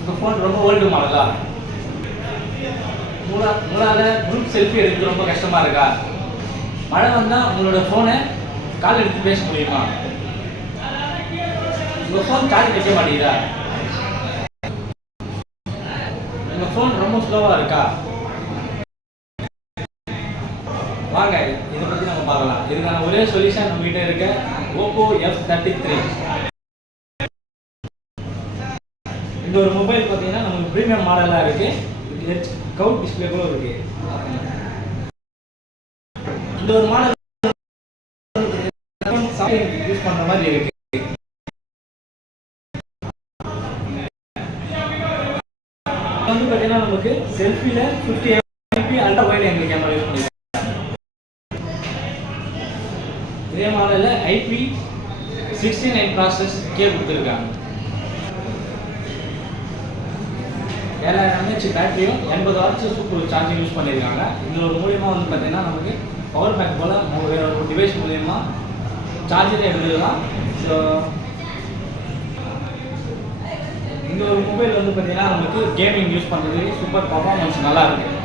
இந்த ஃபோன் ரொம்ப ஓல்டு மாடலா? உங்களால் குரூப் செல்ஃபி எடுக்க ரொம்ப கஷ்டமாக இருக்கா? மழை வந்தால் உங்களோட ஃபோனை கால் எடுத்து பேச முடியுமா? உங்கள் ஃபோன் சார்ஜ் வைக்க மாட்டேங்குதா? உங்கள் ஃபோன் ரொம்ப ஸ்லோவாக இருக்கா? வாங்க இதை பற்றி நம்ம பார்க்கலாம். இதுக்கான ஒரே சொல்யூஷன் நம்மகிட்ட இருக்க ஓப்போ F33. இந்த ஒரு மொபைல் பார்த்தீங்கன்னா நமக்கு ப்ரீமியம் மாடலாக இருக்குது. கவுட் டிஸ்பிளே கூட இருக்குது. இந்த ஒரு மாடல் யூஸ் பண்ணுற மாதிரி இருக்குது. வந்து பார்த்தீங்கன்னா நமக்கு செல்ஃபியில் 50 MP ultra wide angle camera use பண்ணிருக்கோம். இதே மாடலில் IP69 ப்ராசஸ் கொடுத்துருக்காங்க. 7000 mAh பேட்டரியும் 80 வாட்ஸ் சூப்பர் சார்ஜிங் யூஸ் பண்ணியிருக்காங்க. இதில் ஒரு மூலியமாக வந்து பார்த்தீங்கன்னா நமக்கு பவர் பேங்க் போல் வேறு ஒரு டிவைஸ் மூலியமாக சார்ஜரை எடுத்துக்கலாம். ஸோ இந்த ஒரு மொபைல் வந்து பார்த்தீங்கன்னா நமக்கு கேமிங் யூஸ் பண்ணுறதுக்கு சூப்பர் பர்ஃபார்மன்ஸ் நல்லா இருக்குது.